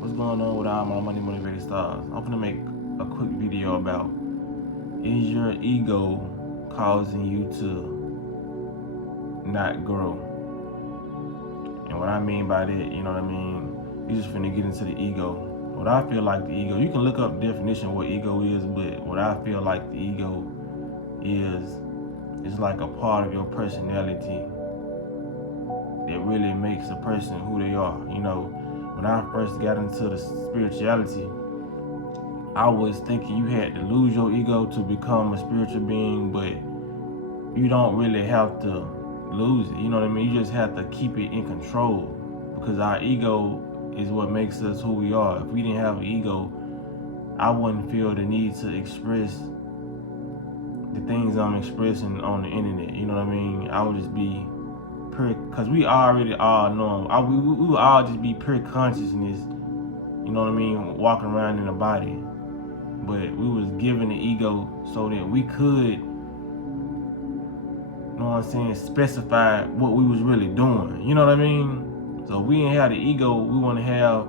What's going on with all my money motivated stars? I'm gonna make a quick video about, is your ego causing you to not grow? And what I mean by that, you know what I mean? You just finna get into the ego. What I feel like the ego, you can look up the definition of what ego is, but what I feel like the ego is, it's like a part of your personality that really makes a person who they are. You know, when I first got into the spirituality, I was thinking you had to lose your ego to become a spiritual being, but you don't really have to lose it. You know what I mean? You just have to keep it in control, because our ego is what makes us who we are. If we didn't have an ego, I wouldn't feel the need to express the things I'm expressing on the internet. You know what I mean? I would just be pure, because we already all know. We would all just be pure consciousness. You know what I mean? Walking around in a body. But we was given the ego so that we could, you know what I'm saying, specify what we was really doing. You know what I mean? So if we didn't have the ego, we want to have,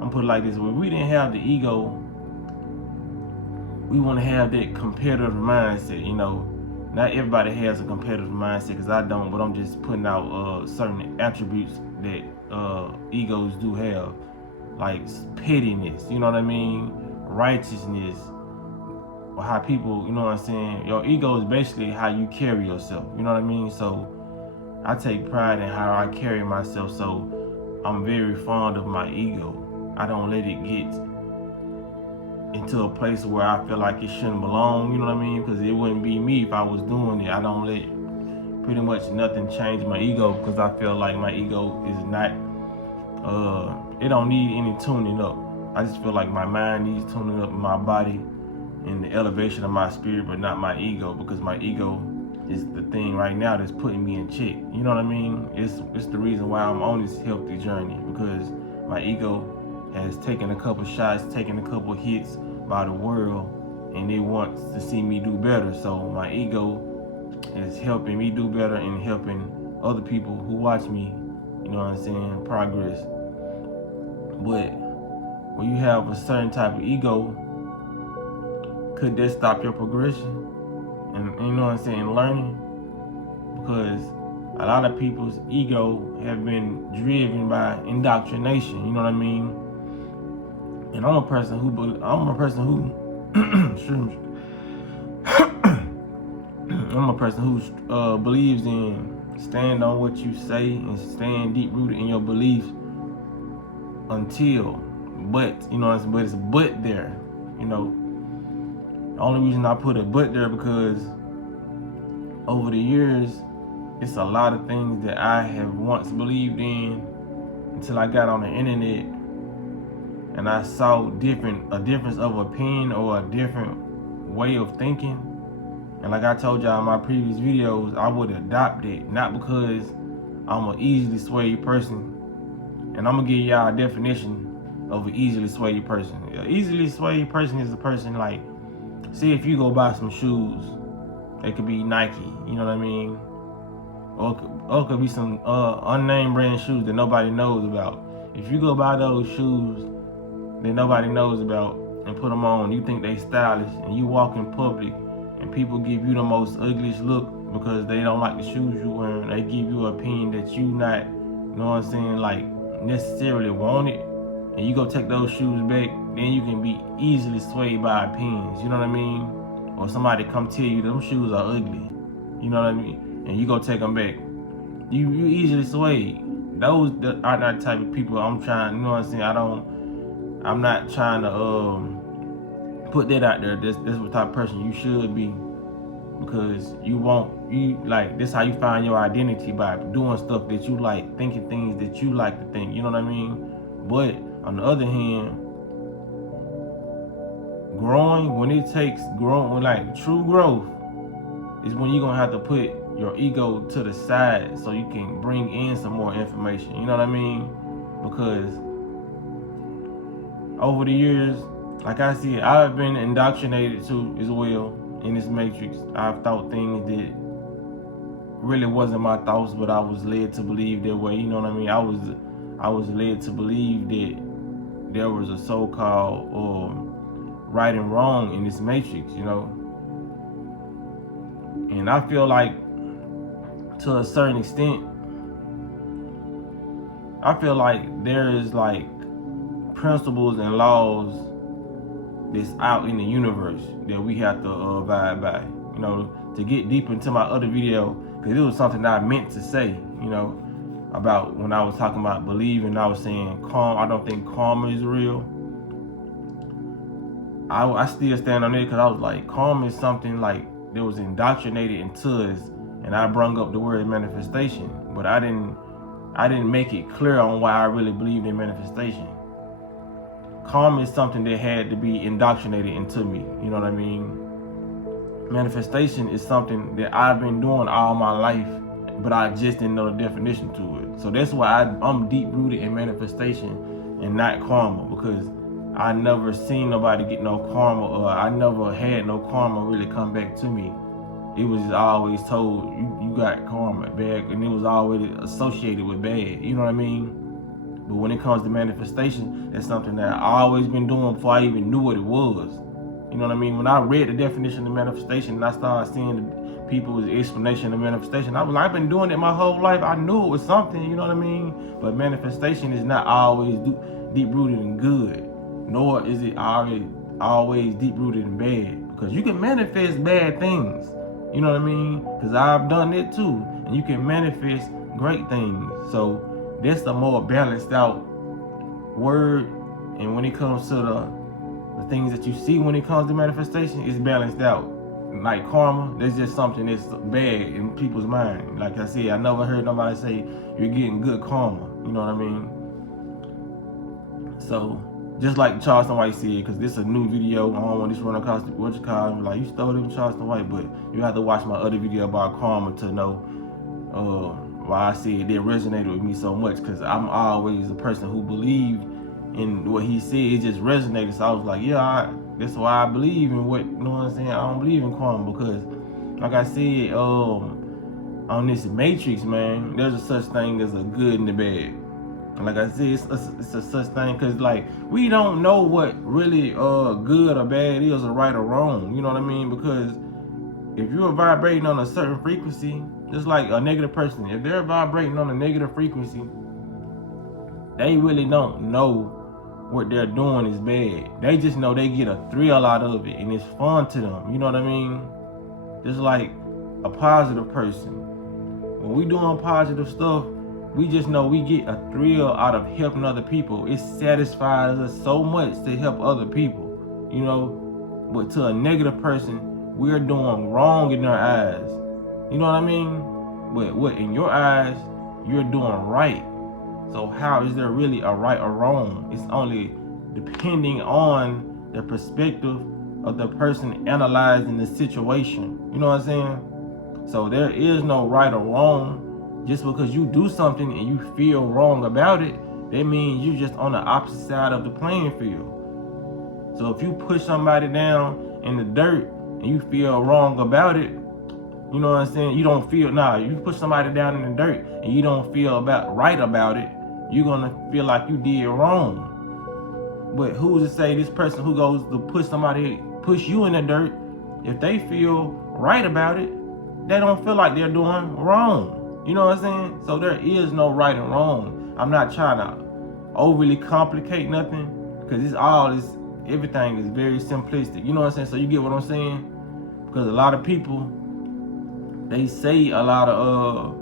I'm put it like this, if we didn't have the ego, we want to have that competitive mindset. You know, not everybody has a competitive mindset, because I don't, but I'm just putting out certain attributes that egos do have, like pettiness, you know what I mean, righteousness, or how people, you know what I'm saying, your ego is basically how you carry yourself, you know what I mean? So I take pride in how I carry myself, so I'm very fond of my ego. I don't let it get into a place where I feel like it shouldn't belong, you know what I mean? Because it wouldn't be me if I was doing it. I don't let pretty much nothing change my ego, because I feel like my ego is not, it don't need any tuning up. I just feel like my mind needs tuning up, my body, and the elevation of my spirit, but not my ego, because my ego is the thing right now that's putting me in check. You know what I mean? It's the reason why I'm on this healthy journey, because my ego has taken a couple shots, taken a couple hits by the world, and they want to see me do better. So my ego is helping me do better and helping other people who watch me, you know what I'm saying, progress. But when you have a certain type of ego, could that stop your progression? And you know what I'm saying, learning? Because a lot of people's ego have been driven by indoctrination, you know what I mean? And I'm a person who I'm a person who believes in stand on what you say and stand deep rooted in your beliefs until, but, you know, but it's but there, you know. The only reason I put a but there because over the years, it's a lot of things that I have once believed in until I got on the internet and I saw a difference of opinion or a different way of thinking. And like I told y'all in my previous videos, I would adopt it, not because I'm an easily swayed person. And I'm gonna give y'all a definition of an easily swayed person. An easily swayed person is a person like, see, if you go buy some shoes, it could be Nike, you know what I mean? Or it could be some unnamed brand shoes that nobody knows about. If you go buy those shoes that nobody knows about and put them on, you think they stylish, and you walk in public and people give you the most ugliest look because they don't like the shoes you wearing, they give you an opinion that you not, you know what I'm saying, like necessarily want it, and you go take those shoes back, then you can be easily swayed by opinions, you know what I mean? Or somebody come tell you them shoes are ugly, you know what I mean? And you go take them back. You easily swayed. Those are that type of people I'm trying, you know what I'm saying? I'm not trying to put that out there. That's what type of person you should be, because this how you find your identity, by doing stuff that you like, thinking things that you like to think, you know what I mean? But on the other hand, like true growth is when you're gonna have to put your ego to the side so you can bring in some more information, you know what I mean? Because over the years, like I said, I've been indoctrinated too as well in this matrix. I've thought things that really wasn't my thoughts, but I was led to believe that way, you know what I mean? I was led to believe that there was a so-called right and wrong in this matrix, you know. And I feel like, to a certain extent, I feel like there is like principles and laws that's out in the universe that we have to abide by. You know, to get deep into my other video, because it was something that I meant to say, you know, about when I was talking about believing. I was saying karma. I don't think karma is real. I still stand on it, because I was like, karma is something like that was indoctrinated into us, and I brung up the word manifestation, but I didn't make it clear on why I really believed in manifestation. Karma is something that had to be indoctrinated into me, you know what I mean? Manifestation is something that I've been doing all my life, but I just didn't know the definition to it. So that's why I'm deep rooted in manifestation and not karma, because I never seen nobody get no karma, or I never had no karma really come back to me. It was always told, you got karma, bad, and it was always associated with bad, you know what I mean? But when it comes to manifestation, that's something that I always been doing before I even knew what it was. You know what I mean? When I read the definition of manifestation and I started seeing people's explanation of manifestation, I was like, I've been doing it my whole life. I knew it was something, you know what I mean? But manifestation is not always deep rooted in good, nor is it always deep rooted in bad, because you can manifest bad things. You know what I mean? Because I've done it too. And you can manifest great things. So that's a more balanced out word. And when it comes to the things that you see when it comes to manifestation, it's balanced out. Like karma, that's just something that's bad in people's mind. Like I said, I never heard nobody say you're getting good karma. You know what I mean? So just like Charleston White said, because this is a new video, I don't want this run across what you call it, like, you stole it from Charleston White, but you have to watch my other video about karma to know why I said it resonated with me so much, because I'm always a person who believed in what he said. It just resonated, so I was like, yeah, that's why I believe in what, you know what I'm saying? I don't believe in karma, because like I said, on this matrix, man, there's a such thing as a good and a bad. Like I said, it's a such thing, because like we don't know what really good or bad is, or right or wrong, you know what I mean? Because if you're vibrating on a certain frequency, just like a negative person, if they're vibrating on a negative frequency, they really don't know what they're doing is bad. They just know they get a thrill out of it and it's fun to them, you know what I mean? Just like a positive person, when we doing positive stuff, we just know we get a thrill out of helping other people. It satisfies us so much to help other people, you know? But to a negative person, we're doing wrong in their eyes. You know what I mean? But what in your eyes, you're doing right. So how is there really a right or wrong? It's only depending on the perspective of the person analyzing the situation. You know what I'm saying? So there is no right or wrong. Just because you do something and you feel wrong about it, that means you're just on the opposite side of the playing field. So if you push somebody down in the dirt and you feel wrong about it, you know what I'm saying? You don't feel, you push somebody down in the dirt and you don't feel right about it, you're gonna feel like you did wrong. But who's to say this person who goes to push you in the dirt, if they feel right about it, they don't feel like they're doing wrong. You know what I'm saying? So there is no right and wrong. I'm not trying to overly complicate nothing, because everything is very simplistic. You know what I'm saying? So you get what I'm saying? Because a lot of people, they say a lot of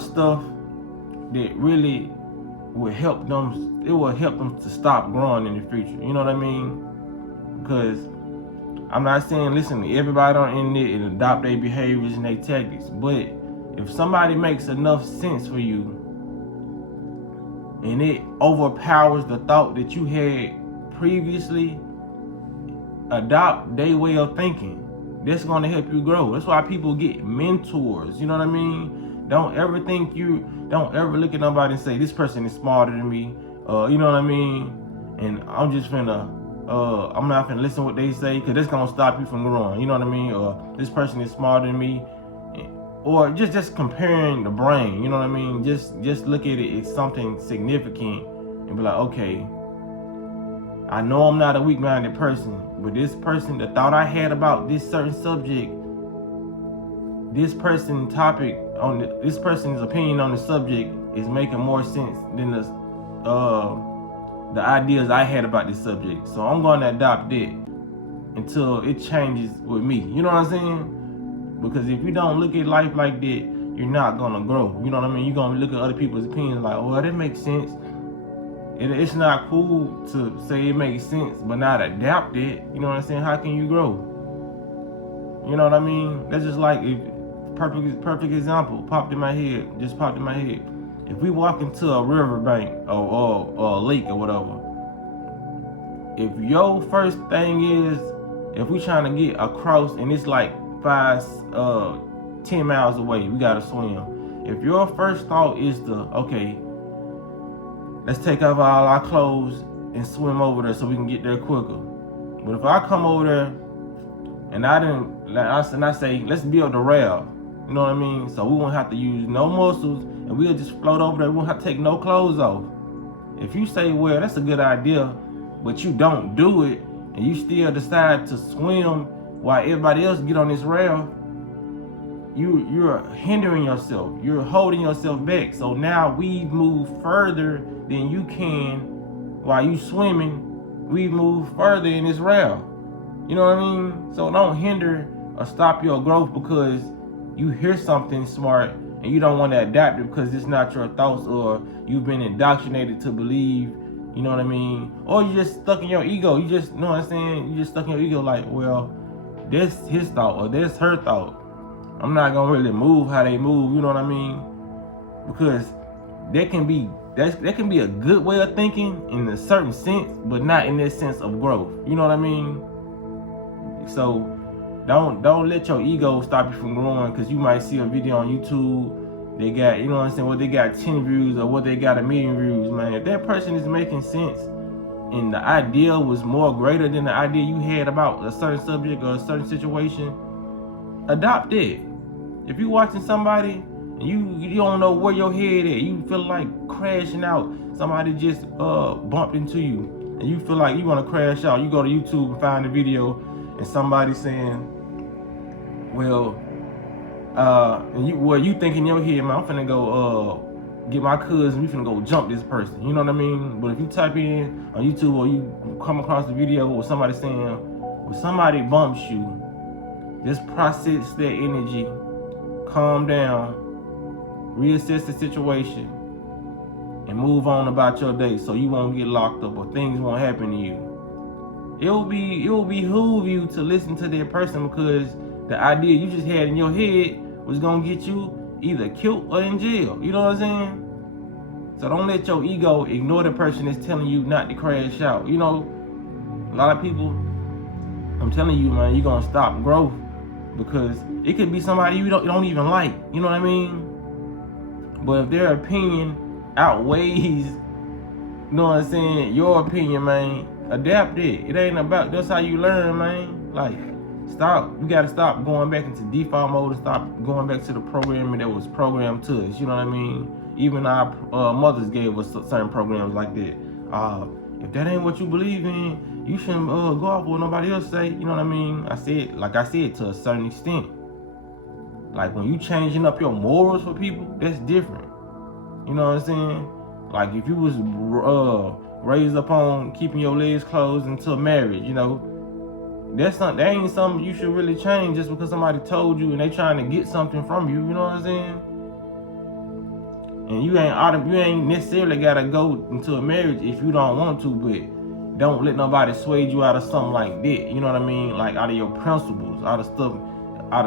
stuff that really will help them. It will help them to stop growing in the future. You know what I mean? Because I'm not saying listen to everybody on the internet and adopt their behaviors and their tactics, but if somebody makes enough sense for you and it overpowers the thought that you had previously, adopt their way of thinking. That's going to help you grow. That's why people get mentors. You know what I mean? Don't ever look at nobody and say, this person is smarter than me. You know what I mean? And I'm not finna listen to what they say, because that's going to stop you from growing. You know what I mean? Or this person is smarter than me. Or just comparing the brain, you know what I mean? Just look at it as something significant and be like, okay, I know I'm not a weak-minded person, but this person, the thought I had about this certain subject, this person's opinion on the subject is making more sense than the ideas I had about this subject. So I'm going to adopt it until it changes with me. You know what I'm saying? Because if you don't look at life like that, you're not going to grow. You know what I mean? You're going to look at other people's opinions like, oh, that makes sense. It's not cool to say it makes sense, but not adapt it. You know what I'm saying? How can you grow? You know what I mean? That's just like, perfect example, popped in my head. If we walk into a riverbank or a lake or whatever, if your first thing is, if we trying to get across and it's like 10 miles away, we gotta swim. If your first thought is okay, let's take off all our clothes and swim over there so we can get there quicker. But if I come over there and I say, let's build a raft, you know what I mean? So we won't have to use no muscles and we'll just float over there. We won't have to take no clothes off. If you say, well, that's a good idea, but you don't do it and you still decide to swim while everybody else get on this raft, you're hindering yourself. You're holding yourself back. So now we move further than you can while you swimming. We move further in this raft. You know what I mean? So don't hinder or stop your growth because you hear something smart and you don't want to adapt it because it's not your thoughts, or you've been indoctrinated to believe, you know what I mean? Or you just stuck in your ego. You just, you know what I'm saying? You just stuck in your ego like, well, that's his thought or that's her thought. I'm not gonna really move how they move, you know what I mean? Because that can be a good way of thinking in a certain sense, but not in that sense of growth. You know what I mean? So don't let your ego stop you from growing, because you might see a video on YouTube, they got, you know what I'm saying, well, they got 10 views or what they got 1 million views, man. If that person is making sense and the idea was more greater than the idea you had about a certain subject or a certain situation, adopt it. If you watching somebody and you don't know where your head at, you feel like crashing out, somebody just bumped into you and you feel like you want to crash out, you go to YouTube and find a video and somebody saying, well, you think in your head, man, I'm finna go get my cousin, we finna go jump this person, you know what I mean? But if you type in on YouTube or you come across the video with somebody saying, when somebody bumps you, just process that energy, calm down, reassess the situation, and move on about your day so you won't get locked up or things won't happen to you. It will behoove you to listen to that person, because the idea you just had in your head was gonna get you either killed or in jail. You know what I'm saying? So don't let your ego ignore the person that's telling you not to crash out. You know, a lot of people, I'm telling you, man, you're gonna stop growth because it could be somebody you don't even like. You know what I mean? But if their opinion outweighs, you know what I'm saying, your opinion, man, adapt it. It ain't about, that's how you learn, man. Like, we gotta stop going back into default mode and stop going back to the programming that was programmed to us. You know what I mean? Even our mothers gave us certain programs like that. If that ain't what you believe in, you shouldn't go off what nobody else say. You know what I mean? I said to a certain extent. Like when you changing up your morals for people, that's different. You know what I'm saying? Like if you was raised up on keeping your legs closed until marriage, you know, that ain't something you should really change just because somebody told you and they trying to get something from you. You know what I'm saying? And you ain't necessarily gotta go into a marriage if you don't want to, but don't let nobody sway you out of something like that. You know what I mean? Like out of your principles, out of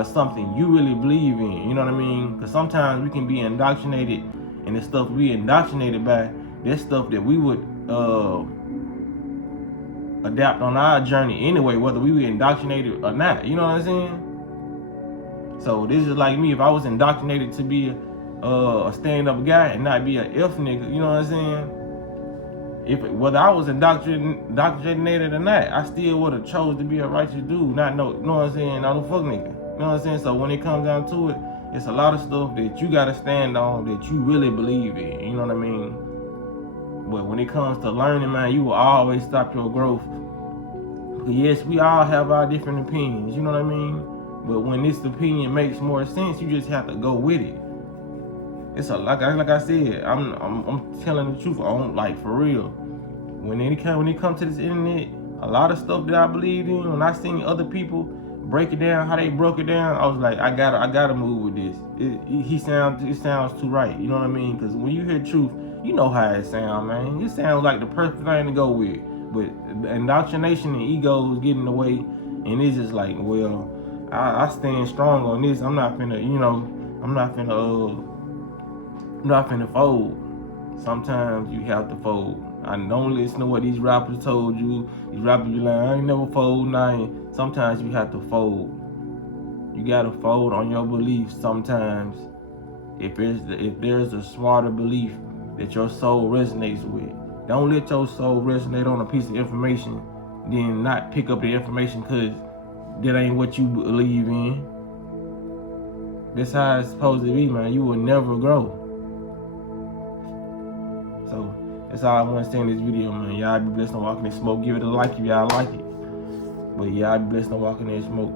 something you really believe in. You know what I mean? Because sometimes we can be indoctrinated, and the stuff we indoctrinated by, that's stuff that we would adapt on our journey anyway, whether we were indoctrinated or not. You know what I'm saying? So this is like me. If I was indoctrinated to be a stand-up guy and not be an F nigga, you know what I'm saying? Whether I was indoctrinated or not, I still would have chose to be a righteous dude, not no, you know what I'm saying, not a fuck nigga. You know what I'm saying? So when it comes down to it, it's a lot of stuff that you gotta stand on that you really believe in. You know what I mean? But when it comes to learning, man, you will always stop your growth. Yes, we all have our different opinions, you know what I mean? But when this opinion makes more sense, you just have to go with it. It's like I said, I'm telling the truth. Like, for real. When it comes to this internet, a lot of stuff that I believed in, when I seen other people break it down, how they broke it down, I was like, I gotta move with this. It sounds too right. You know what I mean? Because when you hear truth, you know how it sounds, man. It sounds like the perfect thing to go with. But indoctrination and ego is getting in the way, and it's just like, well, I stand strong on this. I'm not finna fold. Sometimes you have to fold. I don't listen to what these rappers told you. These rappers be like, I ain't never fold nothing. Sometimes you have to fold. You gotta fold on your beliefs sometimes. If there's a smarter belief that your soul resonates with. Don't let your soul resonate on a piece of information, then not pick up the information because that ain't what you believe in. That's how it's supposed to be, man. You will never grow. So that's all I want to say in this video, man. Y'all be blessed on walking in smoke. Give it a like if y'all like it. But y'all be blessed on walking in smoke.